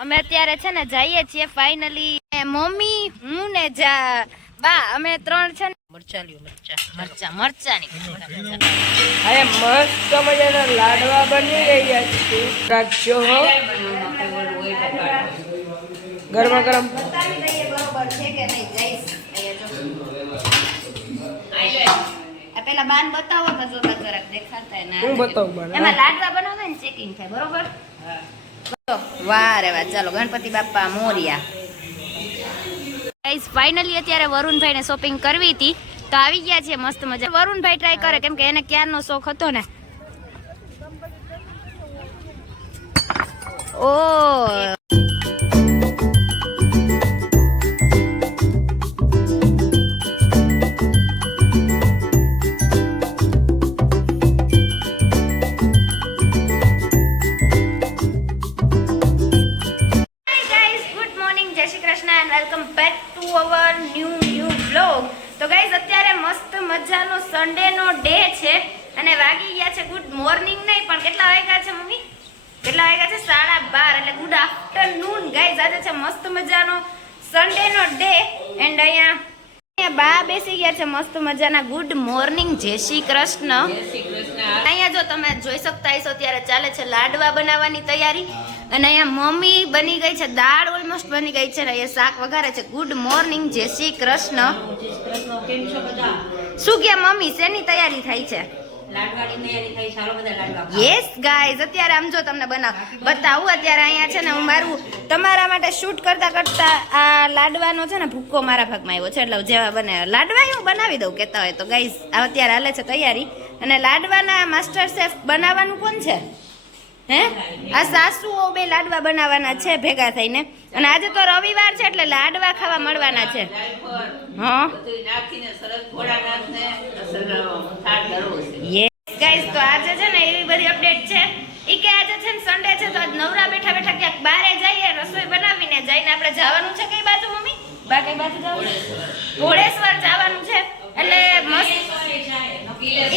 અમે અત્યારે છે ને જઈએ છીએ ફાઇનલી મમ્મી હું ને જા બા અમે ત્રણ છે ને. મરચા લ્યો મરચા. મરચા મરચાની. અરે મસ્ત મજાના લાડવા બની રહ્યા છે. રાખજો હો. ગરમા ગરમ. બરોબર છે કે નહીં જઈશ પેલા બાન બતાવો તો જોતા જરાક દેખાતા હું બતાવું એમાં લાડવા બનાવે ને ચેકિંગ થાય બરોબર? વાહ રે ચાલો ગણપતિ બાપ્પા મોરિયા. ગાઈસ ફાઇનલી અત્યારે વરુણભાઈ ને શોપિંગ કરવી હતી. તો આવી ગયા છે મસ્ત મજા વરુણભાઈ ટ્રાય કરે કેમ કે એને ક્યારનો શોખ હતો ને. ઓ બનાવવાની તૈયારી. અને અહીંયા મમ્મી બની ગઈ છે દાળ ઓલમોસ્ટ બની ગઈ છે ને અહીંયા શાક વઘારે છે. ગુડ મોર્નિંગ જય શ્રી કૃષ્ણ. શું કે મમ્મી શેની તૈયારી થાય છે. યેસ ગાઈઝ અત્યારે આમ જો તમને બનાવ બતાવું અત્યારે અહીંયા છે ને હું મારું તમારા માટે શૂટ કરતા કરતા આ લાડવાનો છે ને ભૂક્કો મારા ભાગમાં આવ્યો છે. એટલે જેવા બને લાડવા હું બનાવી દઉં કહેતા હોય તો. ગાઈઝ અત્યારે હાલે છે તૈયારી. અને લાડવાના માસ્ટર શેફ બનાવવાનું કોણ છે? હે? આ સાસુઓ બે લાડવા બનાવવાના છે ભેગા થઈને. અને આજે તો રવિવાર છે એટલે લાડવા ખાવા મળવાના છે. ગાઈસ તો આજે છે ને એવી બધી અપડેટ છે. ઈ કે આજે છે ને સન્ડે છે તો આજ નવરા બેઠા બેઠા ક્યાંક બહારે જઈએ રસોઈ બનાવીને જઈને આપણે જવાનું છે કઈ બાજુ મમ્મી? બાકી બાજુ જવાનું ઘોડેશ્વર જવાનું છે. એટલે મસ્ત.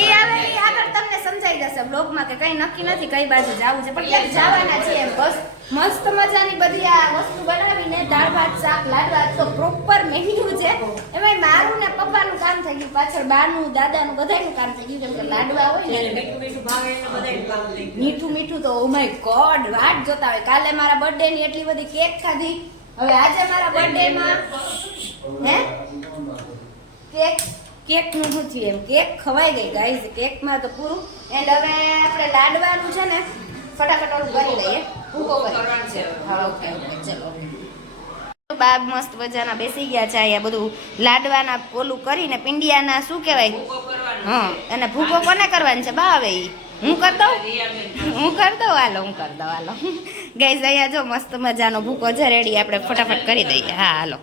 ઈ આવે ઈ આગળ તમને સમજાઈ જશે બ્લોગમાં કે કઈ નક્કી નથી કઈ બાજુ જવું છે. પણ ક્યાંક જવાના છે એમ. બસ મસ્ત મજાની બધી આ વસ્તુ બનાવીને દાળ ભાત શાક લાડવા તો પ્રોપર મેન્યુ છે. એમાં મારું ને પપ્પાનું કામ થઈ ગયું. પાછળ બાનું દાદાનું બધાયનું કામ થઈ ગયું. કેમ કે લાડવા હોય ને. મીઠું મીઠું તો ઓ માય ગોડ વાટ જોતા હોય. કાલે મારા બર્થડે ની એટલી બધી કેક ખાધી. હવે આજે મારા બર્થડે માં હે? કેક કેકનું શું થયું એમ. કેક ખવાઈ ગઈ ગાઈઝ કેકમાં તો પૂરું. એન્ડ હવે આપણે લાડવાનું છે ને ફટાફટ ઓલું કરી લઈએ. ભૂકો કરવાનું છે હા ઓકે ચલો. બાબ મસ્ત મજાના બેસી ગયા છે અહીંયા બધું લાડવાના ઓલું કરીને પિંડિયાના શું કહેવાય? હા અને ભૂકો કોને કરવાની છે? બા હવે ઈ. હું કરતો દઉં? હું કરતો દઉં? હાલો હું કરતો દઉં હાલો. ગાઈઝ અહીંયા જો મસ્ત મજાનો ભૂકો છે રેડી આપણે ફટાફટ કરી દઈએ. હા હાલો.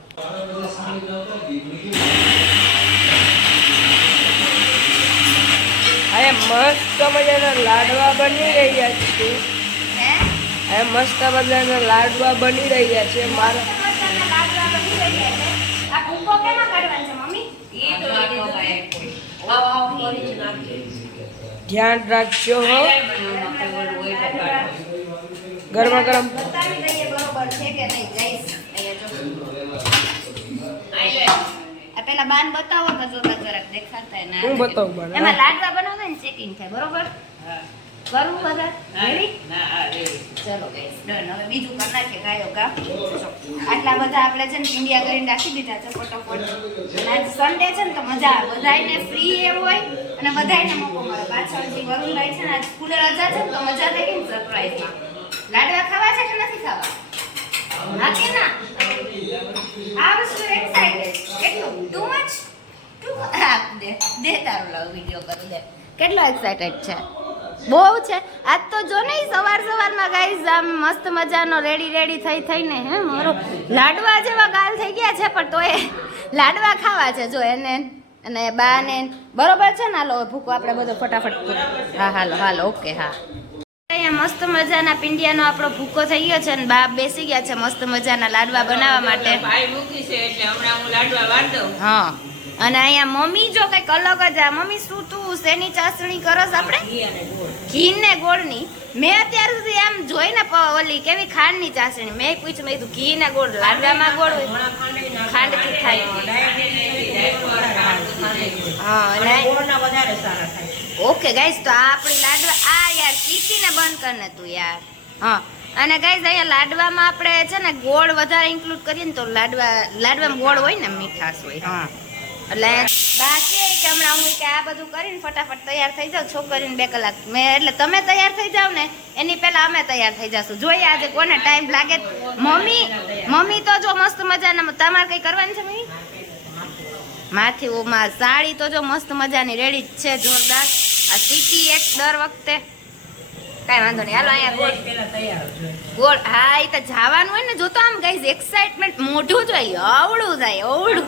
મસ્ત મજાના લાડવા બની રહ્યા છે એ મસ્ત મજાના લાડવા બની રહ્યા છે મારા. ધ્યાન રાખજો હો. ગરમા ગરમ બતાવી દઈએ બરોબર છે કે નહીં ગઈઝ અહીંયા જો આઈ લે. આ પેલા બાન બતાવો તો જોતા જરાક દેખાતા ના હું બતાવું બાન? એમાં લાડવા બનાવો ને ચેકિંગ થાય બરોબર? હા. બધા? રેડી? ના, હા, ready. ચલો guys, done. હવે બીજું કરી નાખીએ ગાયો કા? આટલા બધા આપણે છે ને ઇન્ડિયા કરીને રાખી દીધા છે ફટોફટ. અને આજ સન્ડે છે ને તો મજા આવે. બધાયને ફ્રી એ હોય અને બધાયને મોકો મળે. છે ને આજ સ્કૂલે રજા છે તો મજા થઈ ગઈ ને સરપ્રાઈઝમાં લાડવા ખાવા છે કે નથી ખાવા? ના? કેટલું એક્સાઇટેડ છે? બહુ છે. આજ તો જો નહીં, સવાર સવારમાં ગાઈઝ આમ મસ્ત મજાનો રેડી રેડી થઈ, થઈને, હે, મારો લાડવા જેવા ગાલ થઈ ગયા છે, પણ તોય લાડવા ખાવા છે, જો એને અને બા ને બરોબર છે ને? હાલો, ભૂકો આપણે બધો ફટાફટ. હા, હાલો હાલો ઓકે હા. અહીંયા મસ્ત મજાના પિંડિયાનો આપણો ભૂકો થઈ ગયો છે અને બા બેસી ગયા છે મસ્ત મજાના લાડવા બનાવવા માટે. હું અને અહીંયા મમ્મી જો કંઈક અલગ જ આ મમ્મી શું તું શેની ચાસણી કરસ આપણે? ઘી ને ગોળની. મેં અત્યાર સુધી આમ જોઈને ઓલી કેવી ખાંડની ચાસણી. મેં પૂછ્યું મેં કીધું ઘી ને ગોળ લાડવામાં ગોળ ખાંડવી ખાંડથી થાય. ખાંડ-. હા અને વધારે સારા થાય. ઓકે ગાઈસ તો આ આપણી લાડવા આ યાર ચીચીને બંધ કર ને તું યાર. હા. અને ગાઈસ અહીંયા લાડવામાં આપણે છે ને ગોળ વધારે ઇન્ક્લુડ કરીએ ને તો લાડવા લાડવામાં ગોળ હોય ને, મીઠાશ હોય, હા. એટલે બાકી કે હમણાં હું કે આ બધું કરીને ફટાફટ તૈયાર થઈ જાવ છોકરીને બે કલાક. મેં એટલે તમે તૈયાર થઈ જાવ ને, એની પહેલા અમે તૈયાર થઈ જશું. જોઈએ આજે કોને ટાઈમ લાગે. મમ્મી મમ્મી તો જો મસ્ત મજાના તમારે કઈ કરવાની છે મમ્મી? માથી ઓમાં સાડી તો જો મસ્ત મજાની રેડી જ છે, જોરદાર. આ સીટી એક દર વખતે? કાંઈ વાંધો નહીં. હાલો અહીંયા ગોળ હા એ તો જવાનું હોય ને જો તો આમ ગાઈઝ એક્સાઇટમેન્ટ મોઢું જોઈએ અવળું થાય અવળું.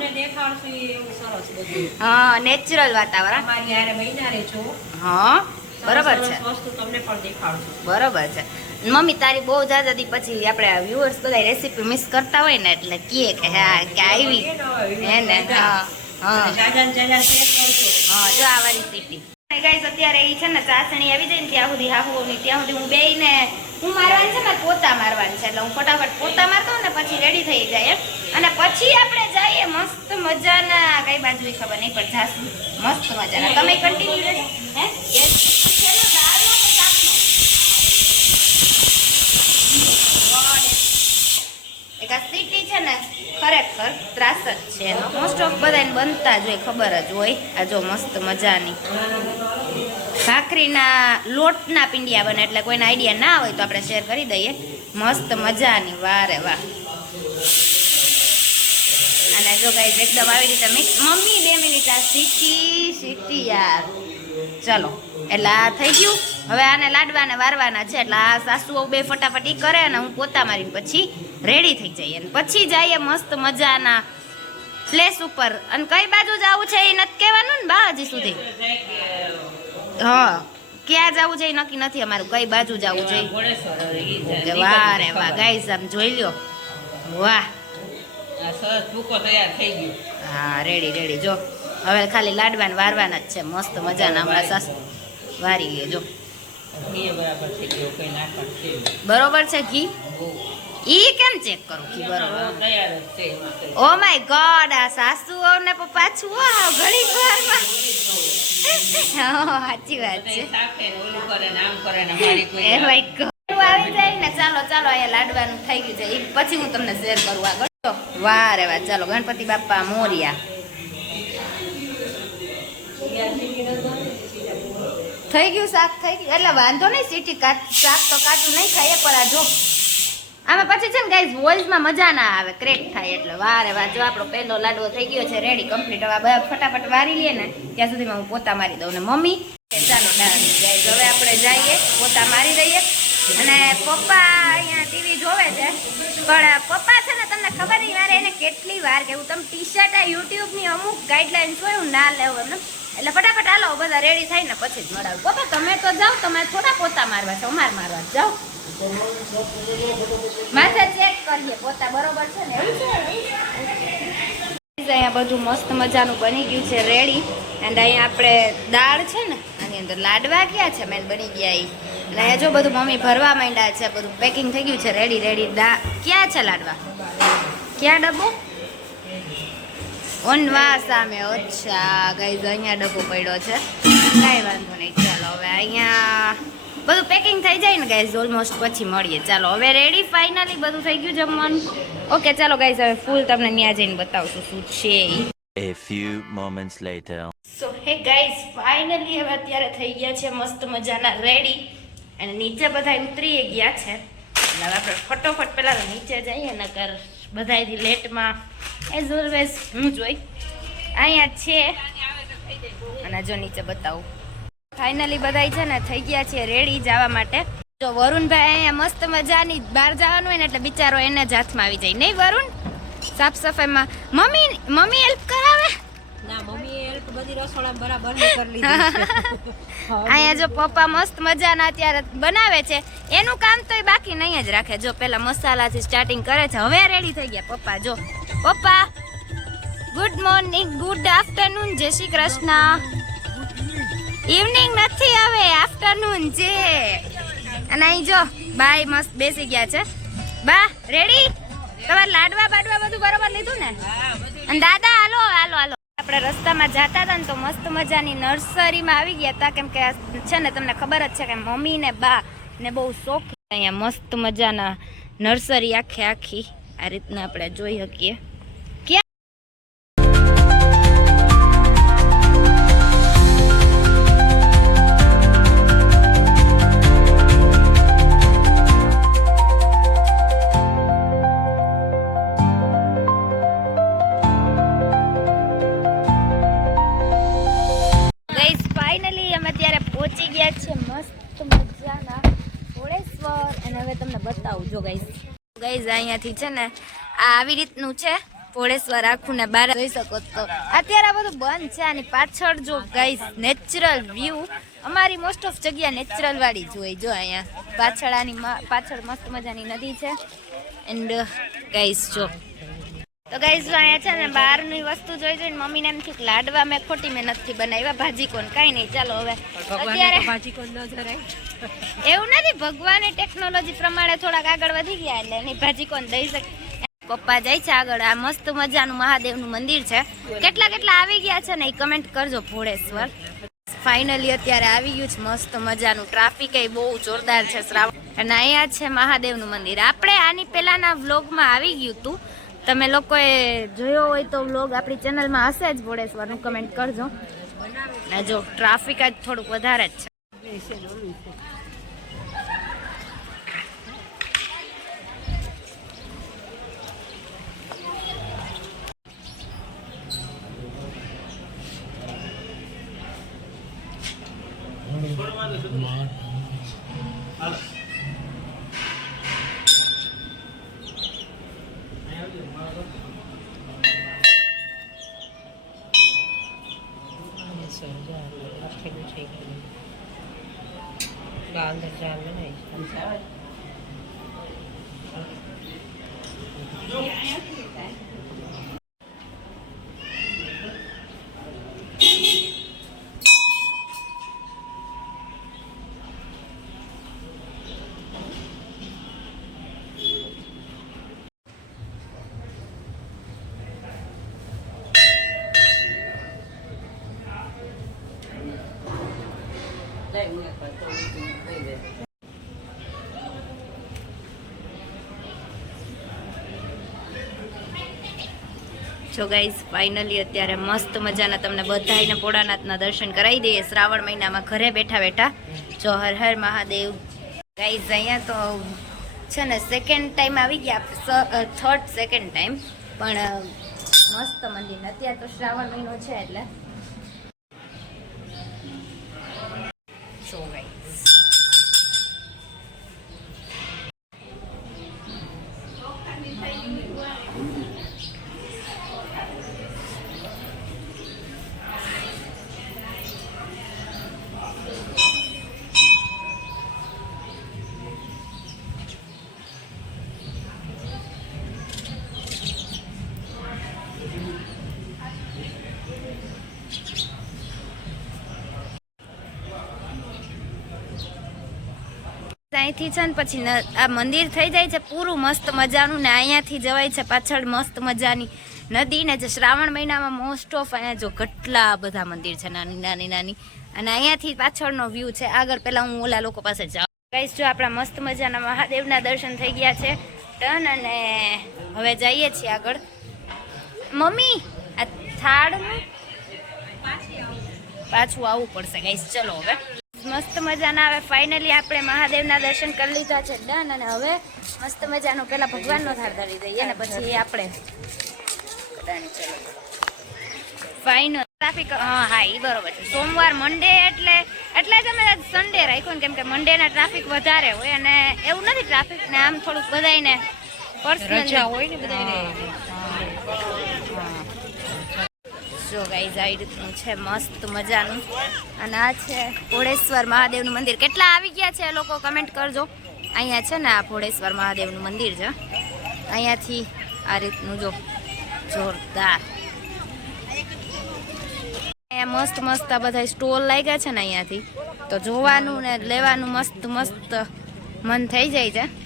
હા નેચરલ વાતાવરણ. હા બરોબર છે. બરોબર છે. મમ્મી તારી બહુ જાજાદી પછી આપણે વ્યુઅર્સ બધા રેસીપી મિસ કરતા હોય ને એટલે કીએ કે હા કે આવી. હે ને? હા હા. હા જો આ વાળી સીટી ગાઈસ અત્યારે એ છે ને ચાસણી આવી જાય ને ત્યાં સુધી હાહુઓની ત્યાં સુધી હું બેયને હું મારવાની છે ને પોતા મારવાની છે, એટલે હું ફટાફટ પોતા મારતો ને પછી રેડી થઈ જાય અને પછી આપણે જઈએ મસ્ત મજાના, કઈ બાજુ ખબર નહીં, પણ જાશું મસ્ત મજાના. તમે કન્ટિન્યુ હે યસ પેલો દાળનો કે શાકનો? ગોળ એક આ સીટી છે ને ખરેખર ત્રાસ જ છે. મોસ્ટ ઓફ બધાને બનતા જ હોય, ખબર જ હોય. આ જો મસ્ત મજાની. ભાખરીના લોટના પિંડિયા બને, એટલે કોઈને આઈડિયા ના હોય તો આપણે શેર કરી દઈએ. મસ્ત મજાની વારે વાહ. અને જો ગાઈઝ એકદમ આવી રીતે મિક્સ મમ્મી બે મિનિટ આ સીટી સીટી યાર. ચલો. એટલે આ થઈ ગયું. હવે આને લાડવાને વારવાના છે. એટલે આ સાસુઓ બે ફટાફટ કરે અને હું પોતા મારીને પછી રેડી થઈ જઈએ. અને પછી જઈએ મસ્ત મજાના પ્લેસ ઉપર. અને કઈ બાજુ જવું છે એ નથી કહેવાનું ને બા હજી સુધી? હા. ક્યાં જવું છે એ નક્કી નથી અમારું. કઈ બાજુ જવું છે વાહ રે વાહ. ગાઈસ આમ જોઈ લ્યો. વાહ. સરસ ભૂકો તૈયાર થઈ ગયો. હા રેડી રેડી જો હવે ખાલી લાડવાને વારવાના જ છે. મસ્ત મજાના હમણાં સાસુ. વારી લે જો. ઘી બરાબર છે છે ઘી. ઈ કેમ ચેક કરું? ઘી બરોબર. છે. ઓ માય ગોડ આ સાસુઓ ને પાછું વાહ ઘણી વારમાં. હા સાચી વાત છે. એ માય ગોડ આવી જાય ને ચાલો ચાલો અહીંયા લાડવાનું થઈ ગયું છે. પછી હું તમને શેર કરું આગળ. વારે વાહ રે વાહ ચાલો ગણપતિ બાપા મોરિયા. થઈ ગયું શાક, થઈ ગયું. એટલે વાંધો નહીં સીટી શાક તો કાચું નહીં થાય પણ આ જો. આમાં પછી છે ને ગાઈઝ વોઇસમાં મજા ના આવે ક્રેક થાય એટલે. વારે વાર જો આપણો પહેલો લાડવો થઈ ગયો છે રેડી કમ્પ્લીટ હવે બધા ફટાફટ વારી લઈએ ને, ત્યાં સુધીમાં હું પોતા મારી દઉં. ને મમ્મી ચાલો ગાઈઝ હવે આપણે જઈએ, પોતા મારી દઈએ. અને પપ્પા અહીંયા ટીવી જોવે છે. પણ પપ્પા છે ને, તમને ખબર નહીં, મારે એને કેટલી વાર કેવું તમે ટી શર્ટ આ યુટ્યુબની અમુક ગાઈડલાઇન્સ હોય, હું ના લેવું એમને એટલે ફટાફટ હાલો બધા રેડી થાય ને પછી જ મળાવું. પપ્પા તમે તો જાઓ તમારે થોડા પોતા મારવા છે અમારે મારવા જાઓ. માથે ચેક કરીએ પોતા બરોબર છે ને? અહીંયા બધું મસ્ત મજાનું બની ગયું છે રેડી એન્ડ અહીંયા આપણે દાળ છે ને આની અંદર લાડવા ક્યાં છે મેન બની ગયા એ અને અહીંયા જો બધું મમ્મી ભરવા માંડ્યા છે બધું પેકિંગ થઈ ગયું છે રેડી રેડી દા ક્યાં છે લાડવા? ક્યાં ડબ્બો? ઓનવા સામે અચ્છા ગાઈઝ અહીંયા ડબ્બો પડ્યો છે. કાંઈ વાંધો નહીં ચાલો હવે અહીંયા બધું પેકિંગ થઈ જાય ને ગાઈઝ ઓલમોસ્ટ પછી મળીએ. ચાલો હવે રેડી ફાઇનલી બધું થઈ ગયું જમવાનું? ઓકે ચાલો ગાઈઝ હવે ફૂલ તમને ત્યાં જઈને બતાવશું શું છે A few moments later. So hey guys finally હવે અત્યારે થઈ ગયા છે મસ્ત મજાના રેડી અને નીચે બધા ઉતરી ગયા છે. એટલે હવે આપણે ફટોફટ પહેલાં નીચે જઈએ નકર બધાયથી લેટમાં એઝ ઓલવેઝ હું જોઈ અહીંયા છે. અને જો નીચે બતાવું. ફાઇનલી બધાય છે ને થઈ ગયા છે રેડી જવા માટે. જો વરુણભાઈ અહીંયા મસ્ત મજાની બહાર જવાનું હોય ને એટલે બિચારો એને જ હાથમાં આવી જાય. નહીં, વરુણ? સાફ સફાઈમાં. મમ્મી મમ્મી હેલ્પ કરાવે? અહીંયા જો પપ્પા મસ્ત મજાના અત્યારે બનાવે છે. એનું કામ તો એ બાકી નહીં જ રાખે. જો પેલા મસાલાથી સ્ટાર્ટિંગ કરે છે. હવે રેડી થઈ ગયા પપ્પા. જો પપ્પા ગુડ મોર્નિંગ ગુડ આફ્ટરનૂન જય શ્રી કૃષ્ણ. ઇવનિંગ નથી હવે આફ્ટરનૂન જે અને અહીં જો બાય મસ્ત બેસી ગયા છે. બા રેડી તમારે લાડવા બાડવા બધું બરોબર લીધું ને? અને દાદા હાલો હાલો હાલો. આપણે રસ્તામાં જતા હતા ને તો મસ્ત મજાની નર્સરીમાં આવી ગયા હતા. કેમ કે છે ને તમને ખબર જ છે કે મમ્મી ને બા ને બહુ શોખ અહીંયા મસ્ત મજાના નર્સરી આખે આખી. આ રીતના આપણે જોઈ શકીએ. ગાઈસ અહીંયાથી છે ને, આ આવી રીતનું છે. ઘોડેશ્વર આખું ને બહાર જોઈ શકો તો. અત્યારે આ બધું બંધ છે આની પાછળ જો ગાઈઝ નેચરલ વ્યૂ અમારી મોસ્ટ ઓફ જગ્યા નેચરલ વાળી જ હોય જો અહીંયા. પાછળ આની પાછળ મસ્ત મજાની નદી છે. એન્ડ ગાઈઝ જો. તો ગાઈઝ અહીંયા છે ને બહારની વસ્તુ જોઈ જોઈને મમ્મીને એમ થયું કે લાડવા મેં ખોટી મેં નથી બનાવ્યા ભાજી કોણ? કાંઈ નહીં ચાલો હવે અત્યારે એવું નથી ભગવાને ટેકનોલોજી પ્રમાણે થોડાક આગળ વધી ગયા એટલે એની ભાજી કોણ દઈ શકે? પપ્પા જાય છે આગળ આ મસ્ત મજાનું મહાદેવનું મંદિર છે. કેટલા કેટલા આવી ગયા છે ને એ કમેન્ટ કરજો ભોળેશ્વર. ફાઇનલી અત્યારે આવી ગયું છે મસ્ત મજાનું ટ્રાફિક એ બહુ જોરદાર છે શ્રાવણ. અને અહીંયા છે મહાદેવનું મંદિર. આપણે આની પહેલાના વ્લોગમાં આવી ગયું હતું. તમે લોકોએ જોયો હોય તો વ્લોગ આપણી ચેનલમાં હશે જ ભોળેશ્વરનું કમેન્ટ કરજો. ને જો ટ્રાફિક આજ થોડુંક વધારે જ છે. અંદર ચાલે નહીં આવે જો ગાઈઝ ફાઇનલી અત્યારે મસ્ત મજાના તમને બધાને ભોળાનાથના દર્શન કરાવી દઈએ. શ્રાવણ મહિનામાં ઘરે બેઠા બેઠા જો હર હર મહાદેવ. ગાઈઝ અહીંયા તો છે ને સેકન્ડ ટાઈમ આવી ગયા. થર્ડ સેકન્ડ ટાઈમ પણ મસ્ત મંદિર. અત્યારે તો શ્રાવણ મહિનો છે એટલે. જો ગાઈઝ અહીંથી છે ને પછી આ મંદિર થઈ જાય છે પૂરું મસ્ત મજાનું ને અહીંયાથી જવાય છે પાછળ મસ્ત મજાની નદી ને જે શ્રાવણ મહિનામાં મોસ્ટ ઓફ અહીંયા જો કેટલા બધા મંદિર છે નાની નાની નાની. અને અહીંયાથી પાછળનો વ્યૂ છે. આગળ પહેલાં હું ઓલા લોકો પાસે જાઉં. ગાઈસ જો આપણા મસ્ત મજાના મહાદેવના દર્શન થઈ ગયા છે. ટન અને હવે જઈએ છીએ આગળ. મમ્મી, આ થાળનું? પાછું આવવું પડશે. ગાઈસ ચલો હવે. મસ્ત મજાના હવે ફાઇનલી આપણે મહાદેવના દર્શન કરી લીધા છે. ડન અને હવે મસ્ત મજાનો પેલા ભગવાનનો થાળ ધરી દઈએ ને પછી આપણે ફાઇનલ ટ્રાફિક હા એ બરોબર છે. સોમવાર મંડે એટલે એટલે જ અમે સન્ડે રાખ્યો ને કેમ કે મંડેના ટ્રાફિક વધારે હોય અને એવું નથી ટ્રાફિક ને આમ થોડુંક બધાયને પર્સનલ હોય ને બધાને જો ગાઈઝ આવી રીતનું છે, મસ્ત મજાનું. અને આ છે ભોળેશ્વર મહાદેવનું મંદિર. કેટલા આવી ગયા છે લોકો કમેન્ટ કરજો. અહીંયા છે ને આ ભોળેશ્વર મહાદેવનું મંદિર છે. અહીંયાથી આ રીતનું જો, જોરદાર. અહીંયા મસ્ત મસ્ત આ બધા સ્ટોલ લાગ્યા છે ને અહીંયાથી. તો જોવાનું ને લેવાનું મસ્ત મસ્ત મન થઈ જાય છે.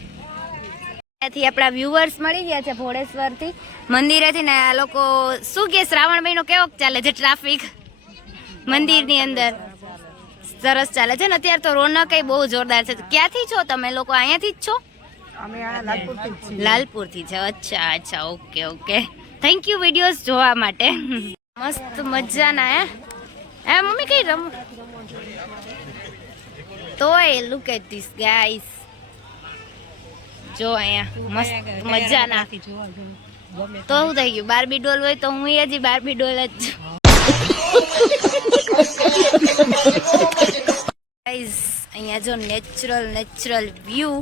ત્યાંથી આપણા વ્યુઅર્સ મળી ગયા છે ભોળેશ્વરથી. મંદિરેથી ને આ લોકો શું કે શ્રાવણ મહિનો કેવો ચાલે છે ટ્રાફિક મંદિરની અંદર. સરસ ચાલે છે ને? અત્યારે તો રોનક બહુ જોરદાર છે. ક્યાંથી છો તમે લોકો? અહીંયાથી જ છો? લાલપુરથી છે? અચ્છા અચ્છા okay okay. Thank you videos જોવા માટે. મસ્ત મજાના હે? હે મમ્મી કઈ રમ? તોય લુક એટ ધીસ ગાઈસ જો અહીંયા મસ્ત મજાના. તો શું થઈ ગયું. બારબી ડોલ હોય તો હું હજી બારબી ડોલ જ ગાઈઝ અહીંયા જો નેચરલ નેચરલ વ્યૂ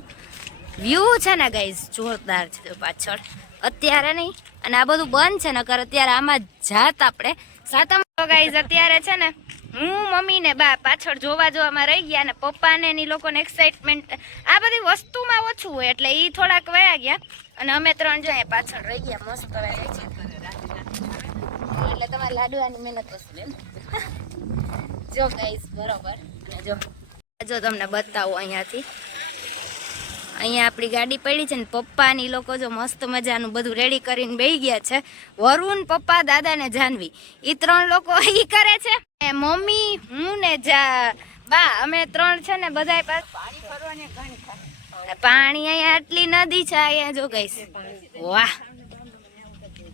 વ્યૂ છે ને ગાઈઝ જોરદાર છે પાછળ. અત્યારે નહીં અને આ બધું બંધ છે નકર અત્યારે આમાં જાત આપણે. સાતમ ગાઈઝ અત્યારે છે ને, હું, મમ્મી ને બા પાછળ જોવા જોવામાં રહી ગયા ને પપ્પા ને એની લોકોને એક્સાઇટમેન્ટ આ બધી વસ્તુમાં ઓછું હોય એટલે એ થોડાક વયા ગયા અને અમે ત્રણ જણ પાછળ રહી ગયા, મસ્ત એટલે તમારે લાડવાની મહેનત વસ્તુ એમ. જો ગાઈઝ બરોબર. અને જો જો તમને બતાવું અહીંયાથી. અહીંયા આપણી ગાડી પડી છે ને પપ્પાની લોકો જો મસ્ત મજાનું બધું રેડી કરીને બેહી ગયા છે. વરુણ, પપ્પા, દાદા ને જાનવી. એ ત્રણ લોકો એ કરે છે. મમ્મી, હું ને જા, બા, અમે ત્રણ છે ને બધા પાણી પાણી અહીંયા આટલી નદી છે, અહીંયા જો ગઈશ વાહ.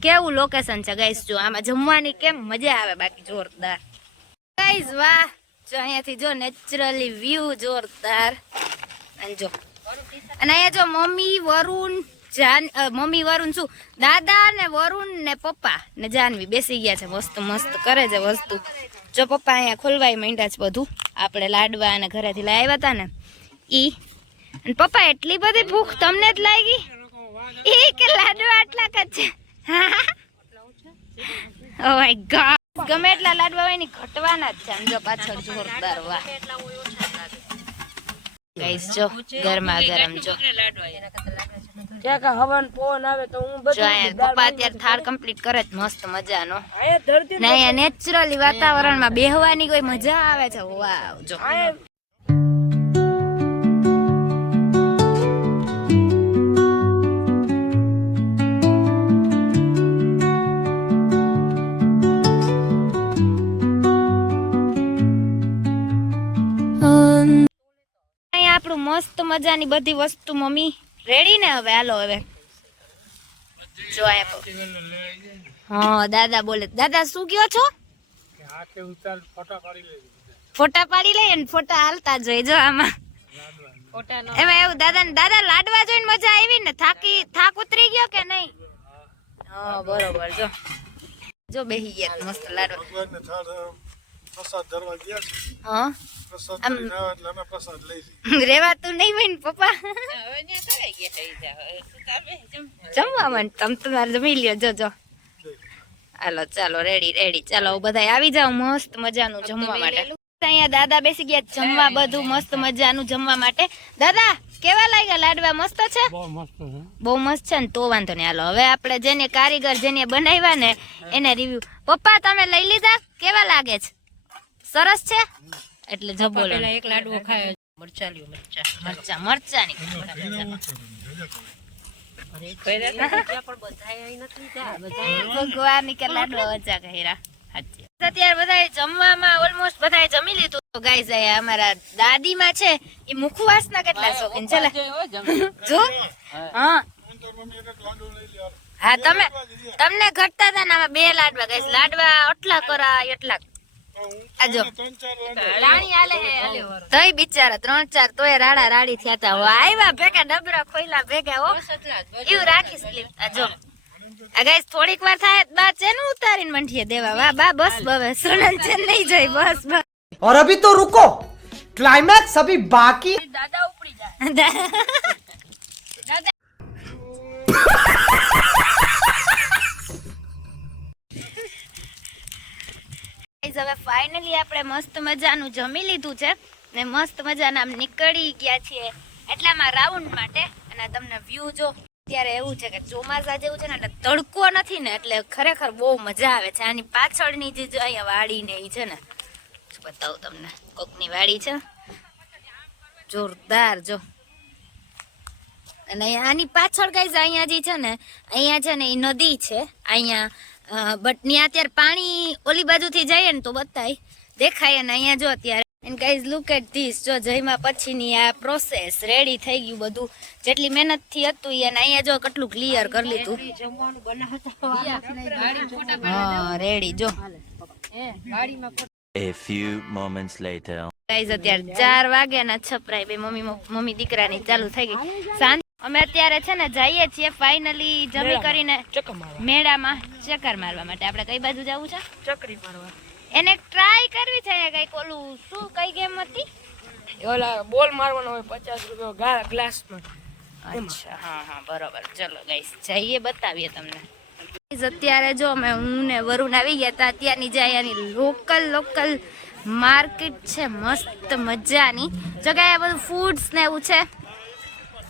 કેવું લોકેશન છે ગાઈસ જો, આમાં જમવાની કેમ મજા આવે બાકી જોરદાર. ગાઈસ વાહ, જો અહીંયાથી જો નેચરલી વ્યૂ જોરદાર. અને જો અને અહીંયા જો મમ્મી, વરુણ, જાન મમ્મી, વરુણ શું? દાદા ને વરુણ ને પપ્પા ને જાનવી બેસી ગયા છે, મસ્ત મસ્ત કરે છે વસ્તુ. જો પપ્પા અહીંયા ખોલવાય માંડ્યા છે બધું. આપણે લાડવા અને ઘરેથી લઈ આવ્યા હતા ને. ઈ. અને પપ્પા, એટલી બધી ભૂખ તમને જ લાગી? ઈ કે લાડવા આટલા જ છે? ઓ માય ગોડ ગમે એટલા લાડવા હોય ને ઘટવાના જ છે, આમ પાછળ જોરદાર વાહ ગાઈસ જો ગરમા ગરમ જો. હવન પવન આવે તો હું જો બધું અહીંયા પપ્પા અત્યારે થાળ કમ્પ્લીટ કરે છે મસ્ત મજાનો. અહીંયા ધરતી ને અહીંયા નેચરલી વાતાવરણમાં બેહવાની કોઈ મજા આવે છે. વાવ જો. મસ્ત મજાની બધી વસ્તુ મમ્મી. રેડી ને હવે? હાલો હવે. જો હા દાદા બોલે. દાદા શું કયો છો? ફોટા પાડી લઈએ ને ફોટા હાલતા જોઈએ જો આમાં. એમાં એવું દાદા ને દાદા લાડવા જોઈને મજા આવી ને? થાકી થાક ઉતરી ગયો કે નહીં? હા બરોબર જો. જો બેહી ગયા મસ્ત લાડવા. હા. રેવાતું નહીં હોય ને પપ્પા. જમ. જમવા તમ તમારે જમી લ્યો જો જો. હાલો ચાલો રેડી રેડી ચાલો બધા આવી જાવ મસ્ત મજાનું જમવા માટે. અહીંયા દાદા બેસી ગયા જમવા બધું મસ્ત મજાનું જમવા માટે. દાદા કેવા લાગ્યા? લાડવા મસ્ત છે? બહુ મસ્ત છે. ને તો વાંધો નહીં. હાલો હવે આપણે જેને કારીગર જેને બનાવ્યા ને એને રિવ્યુ પપ્પા તમે લઈ લીધા? કેવા લાગે છે? સરસ છે? એટલે જ પેલા એક લાડવો ખાયો. મરચા લ્યો મરચા. મરચા મરચા. ની ભગવાન કે લાડવા વચ્ચા કર્યા. સાચી અત્યારે બધા જમવામાં ઓલમોસ્ટ બધા જમી લીધું. તો ગાઈસ અમારા દાદીમાં છે એ મુખવાસના કેટલા શોખીન. છે જો. હા. તમે તમને ઘટતા હતા ને આમાં બે લાડવા ગાઈસ લાડવા આટલા કરા એટલા બિચારા ત્રણ ચાર તોય રાડા રાડી થયા તા. આવ્યા ભેગા ડબરા ખોઈલા ભેગા ગાઈસ થોડીક વાર થાય બા ચેન ઉતારીને મંઠીએ દેવા? વાહ બા બસ બવે. સોનલ ચેન નહીં જોઈ બસ બસ. ઓર અભી તો રૂકો. ક્લાઇમેક્સ અભી બાકી. દાદા ઉપડી જાય. દાદા Guys, હવે ફાઇનલી આપણે મસ્ત મજાનું જમી લીધું છે ને મસ્ત મજાના આમ નીકળી ગયા છીએ એટલામાં રાઉન્ડ માટે. અને તમને વ્યૂ જો અત્યારે એવું છે કે ચોમાસા જેવું છે ને એટલે તડકો નથી ને એટલે ખરેખર બહુ મજા આવે છે. આની પાછળની જે અહીંયા વાડી ને એ છે ને બતાવું તમને? કોકની વાડી છે. જોરદાર જો. અને આની પાછળ ગાઈઝ અહીંયા જે છે ને અહીંયા છે ને એ નદી છે. અહીંયા બટ ત્યાં અત્યારે પાણી ઓલી બાજુથી જઈએ ને તો બતાય. દેખાય ને અહીંયા જો અત્યારે. And guys look at this જો જઈમાં પછીની આ પ્રોસેસ રેડી થઈ ગયું બધું. જેટલી મહેનતથી હતું એને અને અહીંયા જો કેટલું ક્લિયર કરી લીધું. હા રેડી જો. A few moments later. Guys અત્યારે ચાર વાગ્યા ના છપરાય. બે મમ્મી મમ્મી દીકરાની ચાલુ થઈ ગઈ. સાંજ અમે અત્યારે છે ને જઈએ છીએ ફાઇનલી જમી કરીને મેળામાં ચક્કર મારવા માટે. આપણે કઈ બાજુ જવું છે? ચકરી મારવા. એને ટ્રાય કરવી છે કઈ ઓલું. શું કઈ ગેમ હતી? ઓલા બોલ મારવાનો હોય પચાસ રૂપિયા ગ્લાસમાં અચ્છા હા હા બરોબર. ચલો ગાઈસ જઈએ બતાવીએ તમને. અત્યારે જો અમે હું ને વરુણ આવી ગયા હતા. અત્યારની જે અહીંયાની લોકલ લોકલ માર્કેટ છે મસ્ત મજાની. જો કે અહીંયા બધું ફૂડ્સ ને એવું છે.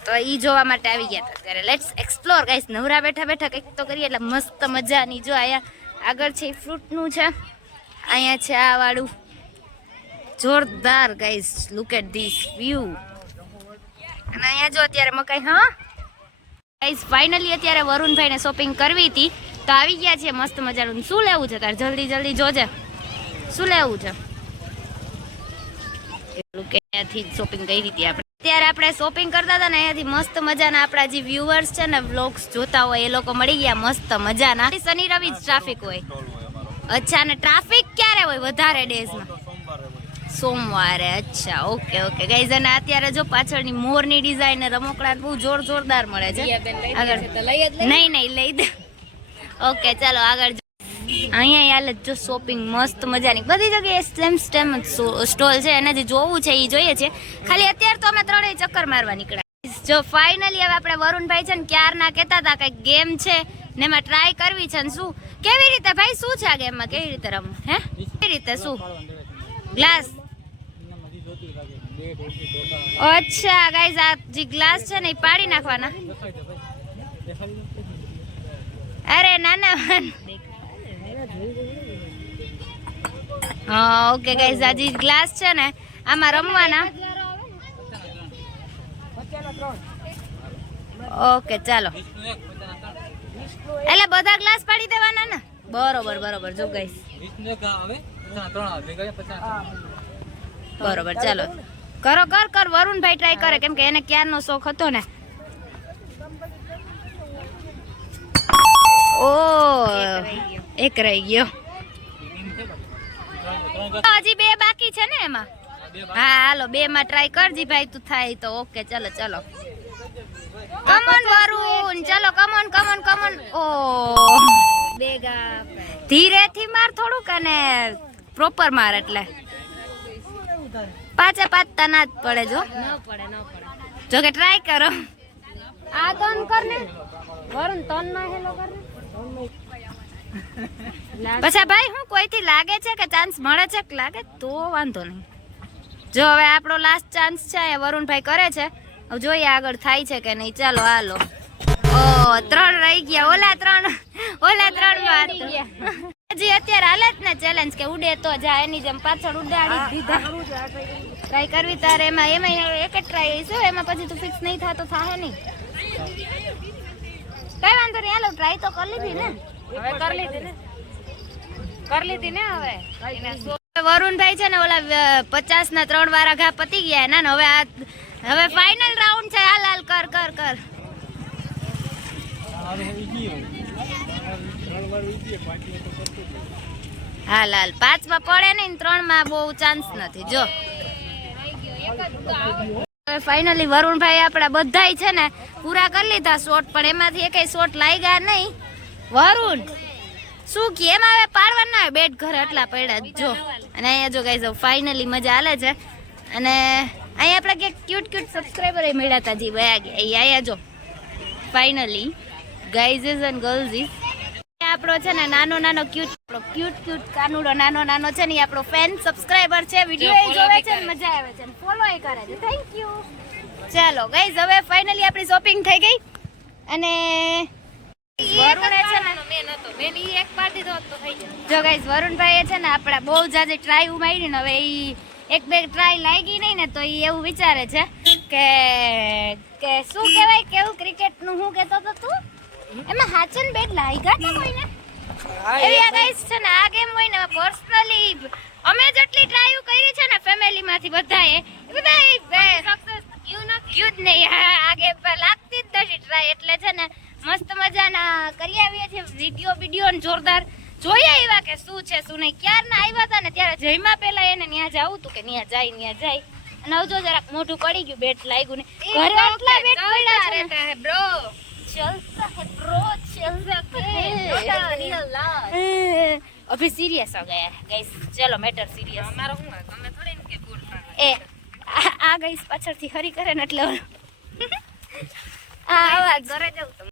તો એ જોવા માટે આવી ગયા હતા ત્યારે લેટ્સ એક્સપ્લોર ગાઈસ નવરા બેઠા બેઠા કંઈક તો કરીએ. એટલે મસ્ત મજાની જો અહીંયા આગળ છે ફ્રૂટનું છે. અહીંયા છે આ વાળું. જોરદાર guys look at this view અને અહીંયા જો અત્યારે મકાઈ, હા? ગાઈસ ફાઇનલી અત્યારે વરુણભાઈને શોપિંગ કરવી હતી. તો આવી ગયા છે મસ્ત મજાનું. શું લેવું છે તારે? જલ્દી જલ્દી જોજે. શું લેવું છે? એટલું કે અહીંયાથી શોપિંગ કરી હતી આપણે. અત્યારે આપણે શોપિંગ કરતા હતા ને અહીંયાથી મસ્ત મજાના આપણા જે વ્યુઅર્સ છે ને વ્લોગ્સ જોતા હોય એ લોકો મળી ગયા મસ્ત મજાના. શનિ રવિ જ ટ્રાફિક હોય. અચ્છા અને ટ્રાફિક ક્યારે હોય વધારે ડેઝમાં સોમવારે અચ્છા ઓકે ઓકે ગાઈઝ અને અત્યારે જો પાછળની મોરની ડિઝાઇન રમકડા બહુ જોર જોરદાર મળે છે. આગળ. નહીં નહીં લઈ દે. ઓકે ચાલો આગળ. અહીંયા હાલ જો શોપિંગ મસ્ત મજાની. બધી જગ્યાએ સ્ટેમ સ્ટેમ સ્ટોલ છે. એને જે જોવું છે એ જોઈએ છે. ખાલી અત્યારે તો અમે ત્રણેય ચક્કર મારવા નીકળ્યા. જો ફાઇનલી હવે આપણે વરુણભાઈ છે ને ક્યારના કહેતા હતા કંઈક ગેમ છે ને એમાં ટ્રાય કરવી છે ને શું? કેવી રીતે ભાઈ, શું છે આ ગેમમાં કેવી રીતે રમવું? હે? કેવી રીતે શું? ગ્લાસ અચ્છા ગાઈઝ આ જે ગ્લાસ છે ને એ પાડી નાખવાના. અરે ના ના હા ઓકે ગાઈઝ આજે ગ્લાસ છે ને, આમાં રમવાના. ઓકે ચાલો. એટલે બધા ગ્લાસ પાડી દેવાના ને? બરોબર બરોબર, જો ગાઈસ બરોબર, ચાલો. કરો, કર કર, વરુણભાઈ ટ્રાય કરે, કેમ કે એને ક્યારનો શોખ હતો ને. ઓ એક રહી ગયો. હજી બે બાકી છે ને એમાં? હા, હાલો બે માં ટ્રાય કરજી ભાઈ, તું થાય તો. ઓકે ચાલો ચાલો. Come on Varun. ચાલો come on come on come on ઓ. બેગા. ધીરેથી માર થોડુંક અને પ્રોપર માર એટલે. પાછા પાંચ ના જ પડે, જો. જો કે ટ્રાય કરો. આ તન કર ને વરુણ તનમાં હેલો કર પછી ભાઈ હું કોઈથી લાગે છે કે ચાન્સ મળે છે કે લાગે? તો વાંધો નહીં. જો હવે આપણો લાસ્ટ ચાન્સ છે એ વરુણભાઈ કરે છે. હવે જોઈએ આગળ થાય છે કે નહીં. ચાલો હાલો. ઓ ત્રણ રહી ગયા. ઓલા ત્રણ ઓલા ત્રણ વાત હજી અત્યારે હાલે જ ને ચેલેન્જ કે ઉડે તો જાય એની જેમ પાછળ ઉડાડી દીધા. ટ્રાય કરવી તારે? એમાં એમાં એક જ ટ્રાય છે. એમાં પછી તું ફિક્સ નહીં થતો થાય નહીં. કઈ વાંધો નહીં. હાલો ટ્રાય તો કરી લીધી ને. હવે કરી લીધી ને. કરી લીધી ને હવે? વરુણભાઈ છે ને ઓલા પચાસ ના ત્રણ વાર ઘા પતી ગયા એના ને હવે આ હવે ફાઇનલ રાઉન્ડ છે. હાલ હાલ કર કર કર. હાલ હાલ પાંચમાં પડે ને ત્રણમાં બહુ ચાન્સ નથી. જો. ફાઇનલી વરુણભાઈ આપણા બધાય છે ને પૂરા કરી લીધા શોટ પણ એમાંથી એકેય શોટ લાગ્યા નહીં. વરુણ શું કે એમ હવે પાડવાના આવે? બેટ ઘર એટલા પડ્યા જો. અને અહીંયા જો ગાઈઝ ફાઇનલી મજા આલે છે. અને અહીંયા આપણે કે ક્યુટ ક્યુટ સબસ્ક્રાઈબર મળ્યા હતા જી, વયા ગયા. અહીંયા જો ફાઇનલી ગાઈઝીસ એન્ડ ગર્લ્સીસ આપણો છે ને નાનો નાનો ક્યુટ આપણો ક્યુટ ક્યુટ કાનુડો નાનો નાનો છે ને આપણો ફેન સબસ્ક્રાઈબર છે. વીડિયો જોવે છે ને, મજા આવે છે ફોલો એ કરે છે. થેન્ક યુ ચાલો ગાઈઝ હવે ફાઇનલી આપણી શોપિંગ થઈ ગઈ. અને જો ગાઈસ વરુણભાઈએ છે ને આપણા બહુ જાજે ટ્રાય ઉમાડી ને હવે એ એક બે ટ્રાય લાગી નહીં ને તો એ એવું વિચારે છે કે કે શું કહેવાય કેવું ક્રિકેટનું હું કહેતો તો તું? એમાં હાચન બેટ લાગ્યા છે કોઈને એવી આ ગાઈસ છે ને આ ગેમ હોય ને પર્સનલી અમે જેટલી ટ્રાય કરી છે ને ફેમિલી માંથી બધાએ એ બધા સક્સેસ યુ નથી? ગયું જ નહીં. આ આ ગેમ પર લાગતી જ નથી ટ્રાય એટલે છે ને મસ્ત મજાના કરી આવીએ છીએ વિડીયો વિડીયો ને જોરદાર જોઈએ એવા કે શું છે શું નહીં ક્યારના આવ્યા હતા ને ત્યારે જયમાં પહેલા એને ત્યાં જવું હતું કે ત્યાં જાય ત્યાં જાય અને હવે જો જરાક મોઢું પડી ગયું બેટ લાગ્યું ને ઘરે આટલા બેટ પડ્યા છે ને બ્રો चलता है ब्रो चलता है रियल लाइफ अभी सीरियस हो गया है गाइस चलो मैटर सीरियस हमारा હું તમે થોડી ને કે બોલ એ આ આ ગાઈસ પાછળથી હરી કરે ને એટલે ઓલું. આ અવાજ ઘરે જવું